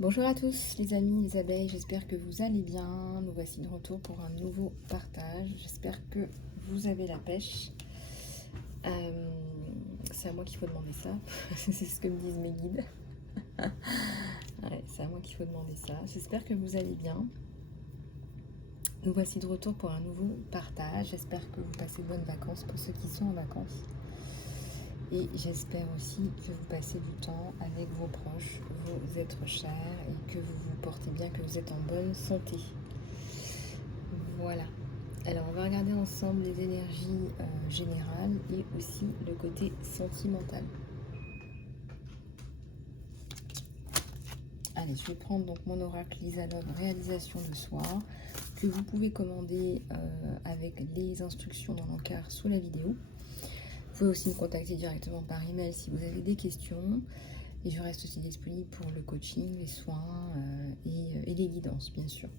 Bonjour à tous les amis, les abeilles, j'espère que vous allez bien. Nous voici de retour pour un nouveau partage. J'espère que vous avez la pêche. C'est à moi qu'il faut demander ça. C'est ce que me disent mes guides. Ouais, c'est à moi qu'il faut demander ça. J'espère que vous allez bien. Nous voici de retour pour un nouveau partage. J'espère que vous passez de bonnes vacances pour ceux qui sont en vacances. Et j'espère aussi que vous passez du temps avec vos proches, vos êtres chers, et que vous vous portez bien, que vous êtes en bonne santé. Voilà. Alors, on va regarder ensemble les énergies générales et aussi le côté sentimental. Allez, je vais prendre donc mon oracle Lisalov réalisation de soi, que vous pouvez commander avec les instructions dans l'encart sous la vidéo. Vous pouvez aussi me contacter directement par email si vous avez des questions. Et je reste aussi disponible pour le coaching, les soins et les guidances, bien sûr.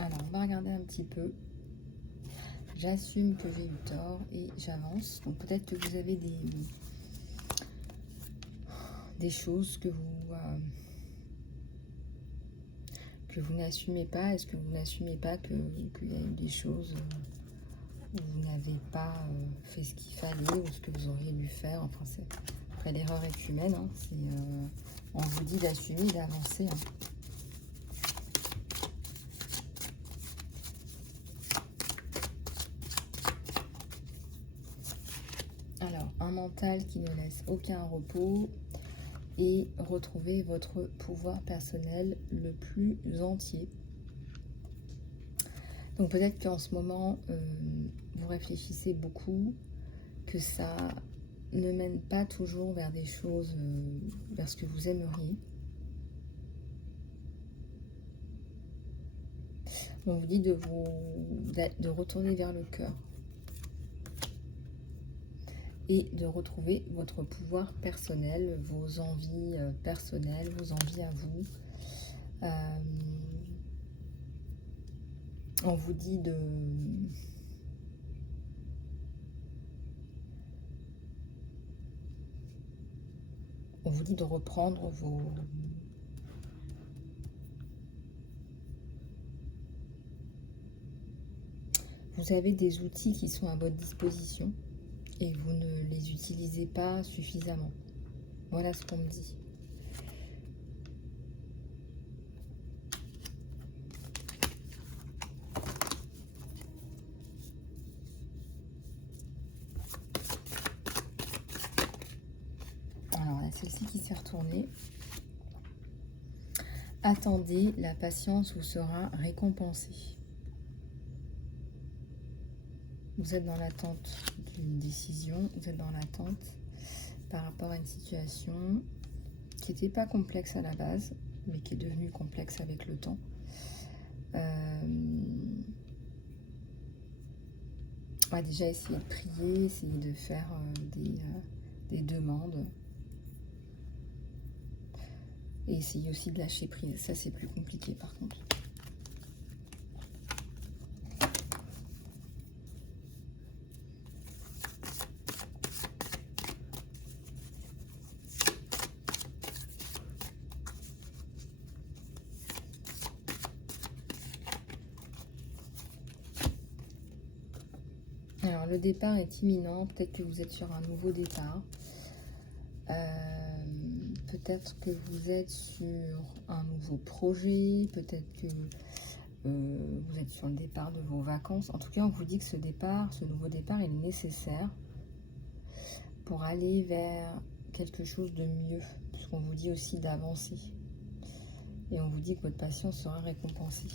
Alors, on va regarder un petit peu. J'assume que j'ai eu tort et j'avance. Donc, peut-être que vous avez des choses que vous n'assumez pas. Est-ce que vous n'assumez pas qu'il y a eu des choses où vous n'avez pas fait ce qu'il fallait ou ce que vous auriez dû faire? Enfin, après, l'erreur est humaine. Hein. On vous dit d'assumer, d'avancer. Hein. Alors, un mental qui ne laisse aucun repos et retrouver votre pouvoir personnel le plus entier. Donc peut-être qu'en ce moment, vous réfléchissez beaucoup, que ça ne mène pas toujours vers des choses, vers ce que vous aimeriez. On vous dit de retourner vers le cœur et de retrouver votre pouvoir personnel, vos envies personnelles, vos envies à vous. On vous dit de reprendre Vous avez des outils qui sont à votre disposition et vous ne les utilisez pas suffisamment. Voilà ce qu'on me dit. Alors, celle-ci qui s'est retournée. Attendez, la patience vous sera récompensée. Vous êtes dans l'attente d'une décision, vous êtes dans l'attente par rapport à une situation qui n'était pas complexe à la base, mais qui est devenue complexe avec le temps. On va déjà essayer de prier, essayer de faire des demandes. Et essayer aussi de lâcher prise. Ça, c'est plus compliqué par contre. Alors, le départ est imminent. Peut-être que vous êtes sur un nouveau départ. Peut-être que vous êtes sur un nouveau projet. Peut-être que vous êtes sur le départ de vos vacances. En tout cas, on vous dit que ce nouveau départ, il est nécessaire pour aller vers quelque chose de mieux. Puisqu'on vous dit aussi d'avancer. Et on vous dit que votre patience sera récompensée.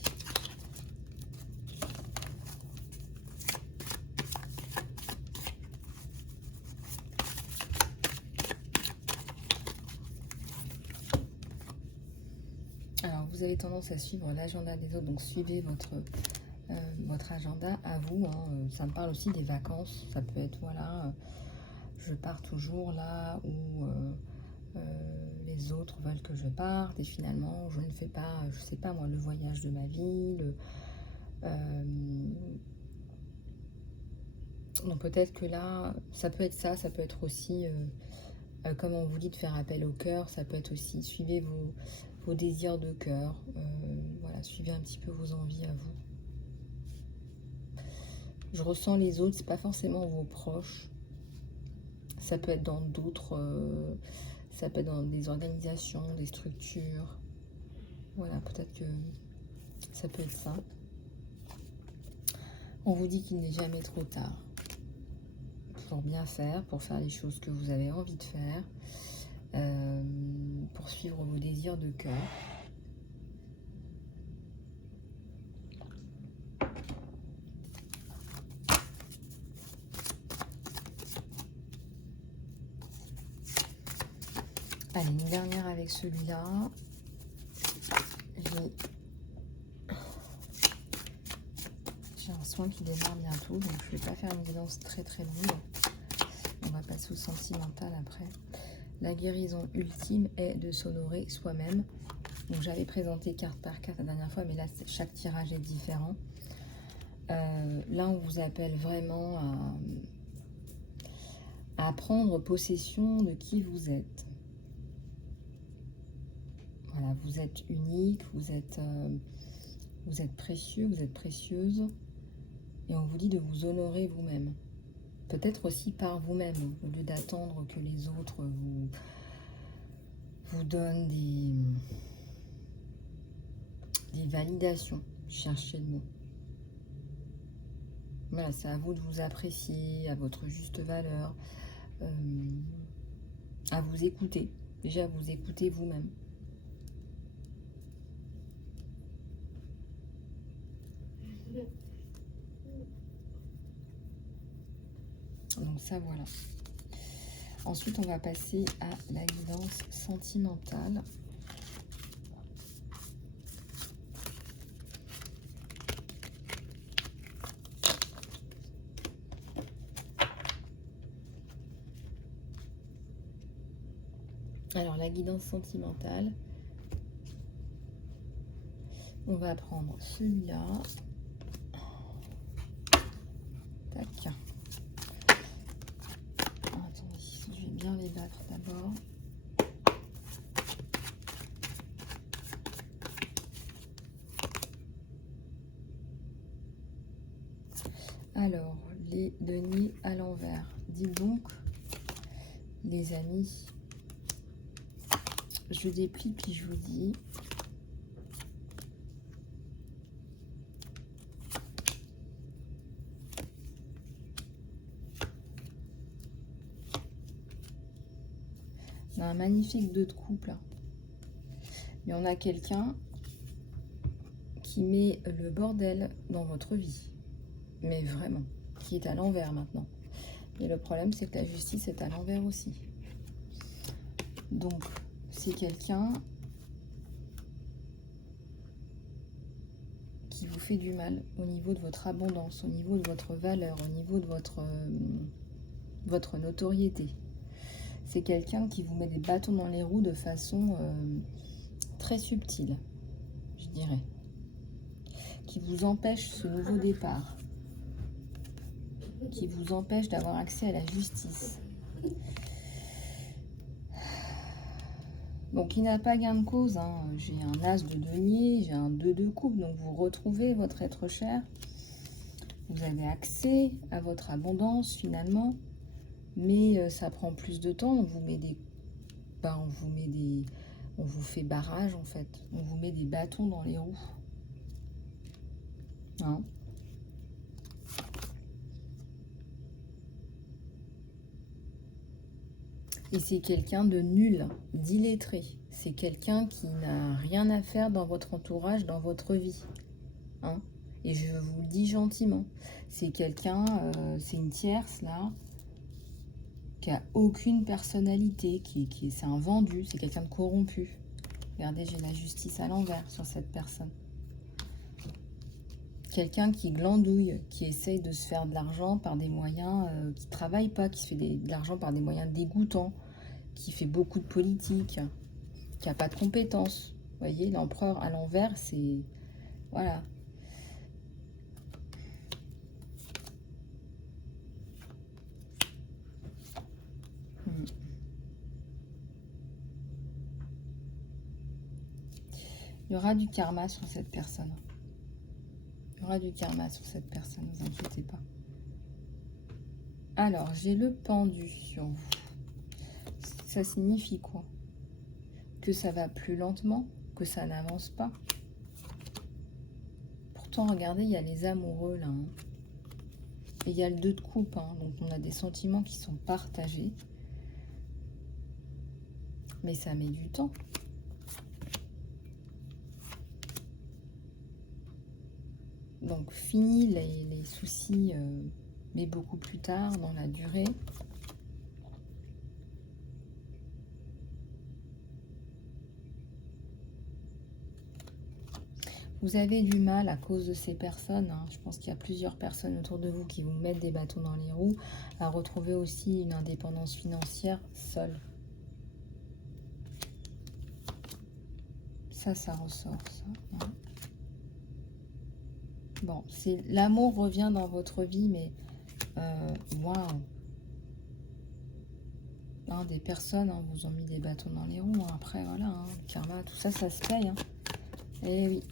Alors, vous avez tendance à suivre l'agenda des autres, donc suivez votre agenda à vous. Hein. Ça me parle aussi des vacances. Ça peut être, voilà, je pars toujours là où les autres veulent que je parte et finalement, je ne fais pas, je sais pas moi, le voyage de ma vie, Donc peut-être que là, ça peut être ça, ça peut être aussi, comme on vous dit, de faire appel au cœur, ça peut être aussi, suivez vos désirs de cœur, voilà, suivez un petit peu vos envies à vous. Je ressens les autres, c'est pas forcément vos proches, ça peut être dans d'autres, ça peut être dans des organisations, des structures, voilà, peut-être que ça peut être ça. On vous dit qu'il n'est jamais trop tard pour bien faire, pour faire les choses que vous avez envie de faire, pour suivre vos désirs de cœur. Allez, une dernière avec celui-là. J'ai un soin qui démarre bientôt, donc je ne vais pas faire une guidance très très longue. On va passer au sentimental après. La guérison ultime est de s'honorer soi-même. Donc j'avais présenté carte par carte la dernière fois, mais là chaque tirage est différent. Là on vous appelle vraiment à prendre possession de qui vous êtes. Voilà, vous êtes unique, vous êtes précieux, vous êtes précieuse. Et on vous dit de vous honorer vous-même. Peut-être aussi par vous-même, au lieu d'attendre que les autres vous donnent des validations. Cherchez le mot. Voilà, c'est à vous de vous apprécier, à votre juste valeur, à vous écouter. Déjà, vous écoutez vous-même. Donc ça, voilà. Ensuite, on va passer à la guidance sentimentale. Alors, la guidance sentimentale, on va prendre celui-là. Tac. Attendez, je vais bien les battre d'abord. Alors, les deniers à l'envers. Dites donc, les amis, je déplie puis je vous dis. On a un magnifique 2 de couple. Mais on a quelqu'un qui met le bordel dans votre vie. Mais vraiment, qui est à l'envers maintenant. Et le problème, c'est que la justice est à l'envers aussi. Donc, c'est quelqu'un qui vous fait du mal au niveau de votre abondance, au niveau de votre valeur, au niveau de votre notoriété. C'est quelqu'un qui vous met des bâtons dans les roues de façon très subtile, je dirais. Qui vous empêche ce nouveau départ. Qui vous empêche d'avoir accès à la justice. Donc, il n'a pas gain de cause. Hein. J'ai un as de denier, j'ai un 2 de coupe. Donc, vous retrouvez votre être cher. Vous avez accès à votre abondance, finalement. Mais ça prend plus de temps. On vous met on vous fait barrage, en fait. On vous met des bâtons dans les roues. Hein? Et c'est quelqu'un de nul, d'illettré. C'est quelqu'un qui n'a rien à faire dans votre entourage, dans votre vie. Hein? Et je vous le dis gentiment. C'est quelqu'un, c'est une tierce, là, qui a aucune personnalité, c'est un vendu, c'est quelqu'un de corrompu. Regardez, j'ai la justice à l'envers sur cette personne. Quelqu'un qui glandouille, qui essaye de se faire de l'argent par des moyens, qui ne travaille pas, qui se fait de l'argent par des moyens dégoûtants, qui fait beaucoup de politique, qui n'a pas de compétences. Vous voyez, l'empereur à l'envers, c'est... Voilà. Il y aura du karma sur cette personne. Il y aura du karma sur cette personne, ne vous inquiétez pas. Alors, j'ai le pendu sur vous. Ça signifie quoi? Que ça va plus lentement, que ça n'avance pas. Pourtant, regardez, il y a les amoureux là. Hein. Et il y a le 2 de coupe, hein, donc on a des sentiments qui sont partagés. Mais ça met du temps. Donc, fini les soucis, mais beaucoup plus tard, dans la durée. Vous avez du mal à cause de ces personnes. Hein. Je pense qu'il y a plusieurs personnes autour de vous qui vous mettent des bâtons dans les roues, à retrouver aussi une indépendance financière seule. Ça ressort, ça. Hein. Bon, l'amour revient dans votre vie, mais waouh! Hein, des personnes hein, vous ont mis des bâtons dans les roues. Hein. Après, voilà, hein, le karma, tout ça, ça se paye. Hein. Eh oui.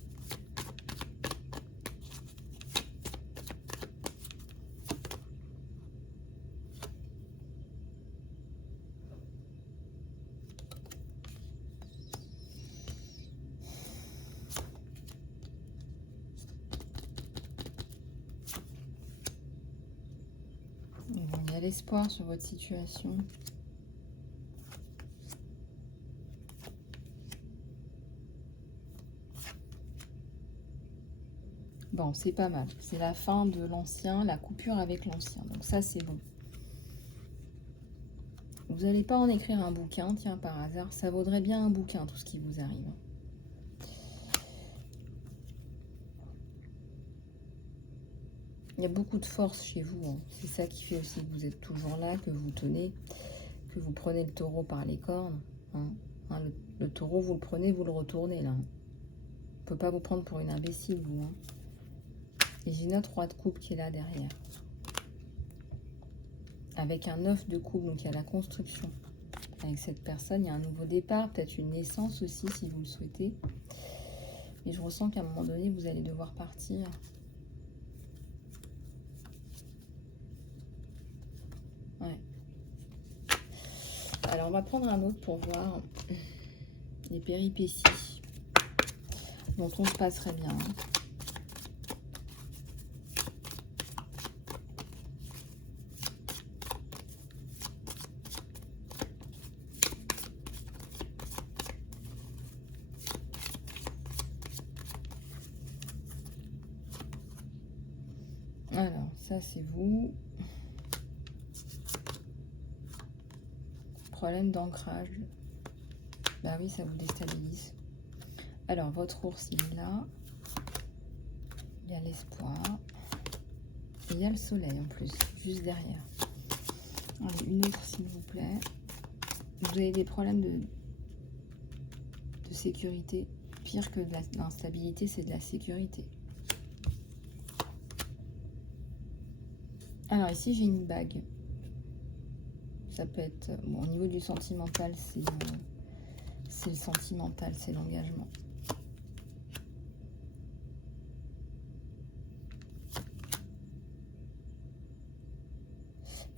Il y a l'espoir sur votre situation. Bon, c'est pas mal. C'est la fin de l'ancien, la coupure avec l'ancien. Donc ça, c'est bon. Vous n'allez pas en écrire un bouquin, tiens, par hasard. Ça vaudrait bien un bouquin, tout ce qui vous arrive. Il y a beaucoup de force chez vous. Hein. C'est ça qui fait aussi que vous êtes toujours là, que vous tenez, que vous prenez le taureau par les cornes. Hein. Hein, le taureau, vous le prenez, vous le retournez, là. On ne peut pas vous prendre pour une imbécile, vous. Hein. Et j'ai notre roi de coupe qui est là derrière. Avec un 9 de coupe, donc il y a la construction. Avec cette personne, il y a un nouveau départ, peut-être une naissance aussi, si vous le souhaitez. Mais je ressens qu'à un moment donné, vous allez devoir partir. Ouais. Alors, on va prendre un autre pour voir les péripéties dont on se passerait bien. Hein. Alors, ça c'est vous. Problème d'ancrage. Bah oui, ça vous déstabilise. Alors, votre ours, il est là. Il y a l'espoir. Et il y a le soleil en plus, juste derrière. Allez, une autre s'il vous plaît. Vous avez des problèmes de sécurité. Pire que de l'instabilité, c'est de la sécurité. Alors ici, j'ai une bague. Ça peut être... Bon, au niveau du sentimental, c'est le sentimental, c'est l'engagement.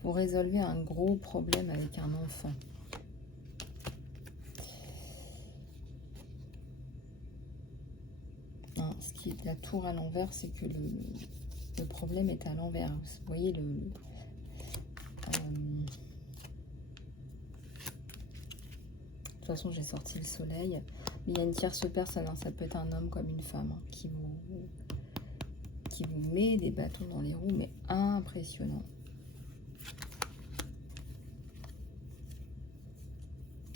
Vous résolvez un gros problème avec un enfant. Hein, ce qui est la tour à l'envers, c'est que le problème est à l'envers. Vous voyez de toute façon, j'ai sorti le soleil. Mais il y a une tierce personne. Hein, ça peut être un homme comme une femme hein, qui vous met des bâtons dans les roues, mais impressionnant.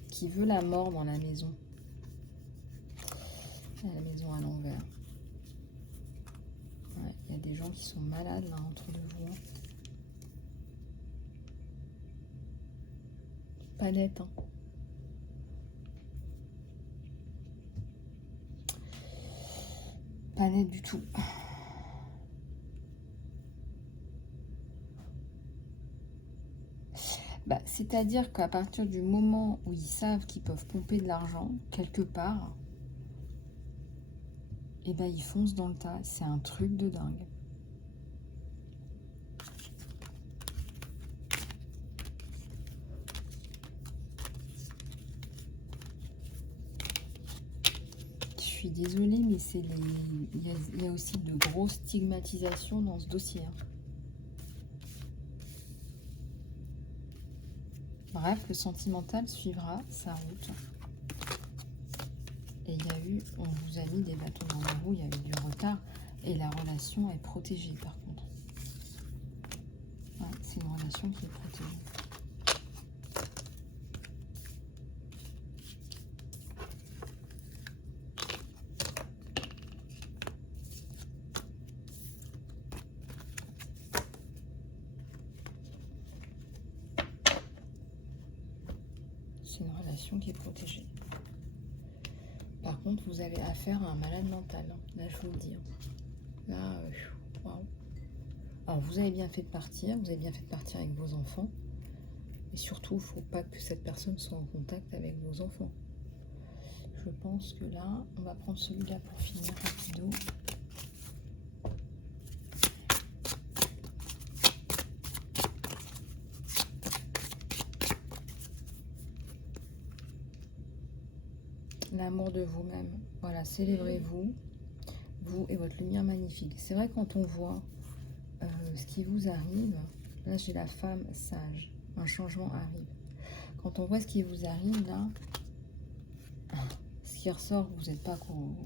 Qui veut la mort dans la maison. La maison à l'envers. Ouais, il y a des gens qui sont malades là autour de vous. Hein. Pas net, hein. Pas net du tout. Bah, c'est-à-dire qu'à partir du moment où ils savent qu'ils peuvent pomper de l'argent quelque part, et ben il fonce dans le tas. C'est un truc de dingue. Je suis désolée, mais c'est il y a aussi de grosses stigmatisations dans ce dossier. Bref, le sentimental suivra sa route. Et il y a eu, on vous a mis des bâtons dans les roues, il y avait du retard. Et la relation est protégée par contre. Ouais, c'est une relation qui est protégée. C'est une relation qui est protégée. Par contre, vous avez affaire à un malade mental. Là, je vous le dis. Là, waouh. Alors, vous avez bien fait de partir. Vous avez bien fait de partir avec vos enfants. Et surtout, il ne faut pas que cette personne soit en contact avec vos enfants. Je pense que là, on va prendre celui-là pour finir rapido. L'amour de vous-même. Voilà, célébrez-vous. Vous et votre lumière magnifique. C'est vrai, quand on voit ce qui vous arrive, là j'ai la femme sage. Un changement arrive. Quand on voit ce qui vous arrive, là, ce qui ressort, vous n'êtes pas corrompu,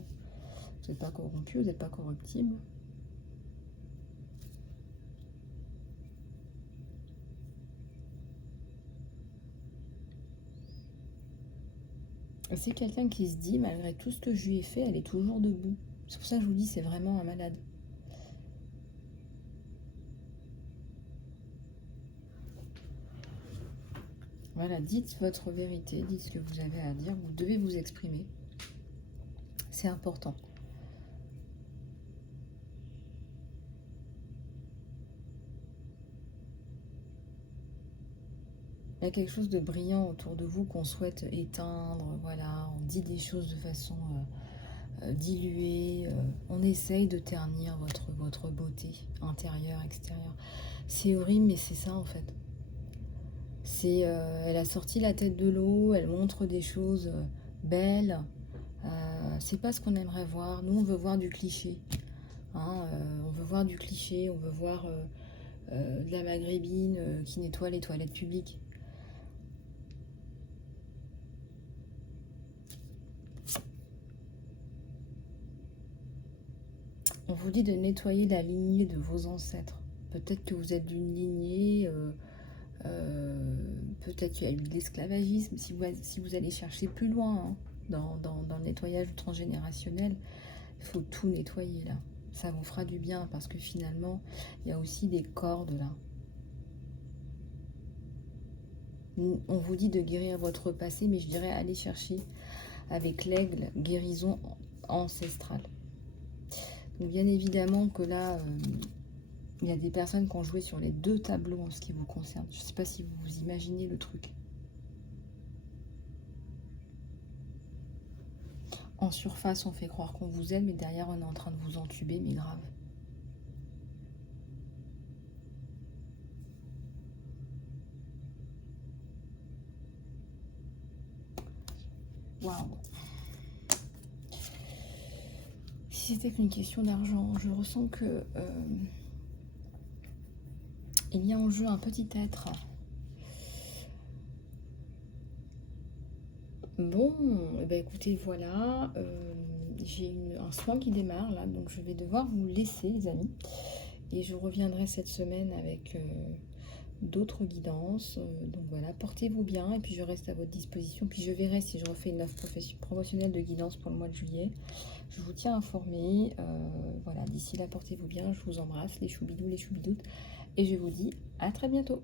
vous n'êtes pas corruptible. C'est quelqu'un qui se dit, malgré tout ce que je lui ai fait, elle est toujours debout. C'est pour ça que je vous dis, c'est vraiment un malade. Voilà, dites votre vérité, dites ce que vous avez à dire, vous devez vous exprimer. C'est important. Il y a quelque chose de brillant autour de vous qu'on souhaite éteindre. Voilà, on dit des choses de façon diluée. On essaye de ternir votre beauté intérieure, extérieure. C'est horrible, mais c'est ça en fait. Elle a sorti la tête de l'eau, elle montre des choses belles. C'est pas ce qu'on aimerait voir. Nous, on veut voir du cliché. On veut voir du cliché, on veut voir de la maghrébine qui nettoie les toilettes publiques. On vous dit de nettoyer la lignée de vos ancêtres. Peut-être que vous êtes d'une lignée, peut-être qu'il y a eu de l'esclavagisme. Si vous allez chercher plus loin dans le nettoyage transgénérationnel, il faut tout nettoyer là. Ça vous fera du bien parce que finalement, il y a aussi des cordes là. On vous dit de guérir votre passé, mais je dirais aller chercher avec l'aigle guérison ancestrale. Donc bien évidemment que là, il y a des personnes qui ont joué sur les deux tableaux en ce qui vous concerne. Je ne sais pas si vous imaginez le truc. En surface, on fait croire qu'on vous aime, mais derrière, on est en train de vous entuber, mais grave. Waouh. Si c'était qu'une question d'argent, je ressens que il y a en jeu un petit être. Bon, eh ben écoutez, voilà, j'ai un soin qui démarre là, donc je vais devoir vous laisser les amis. Et je reviendrai cette semaine avec d'autres guidances. Donc voilà, portez-vous bien et puis je reste à votre disposition. Puis je verrai si je refais une offre promotionnelle de guidance pour le mois de juillet. Je vous tiens informé. Voilà, d'ici là, portez-vous bien. Je vous embrasse, les choubidous, les choubidoutes. Et je vous dis à très bientôt.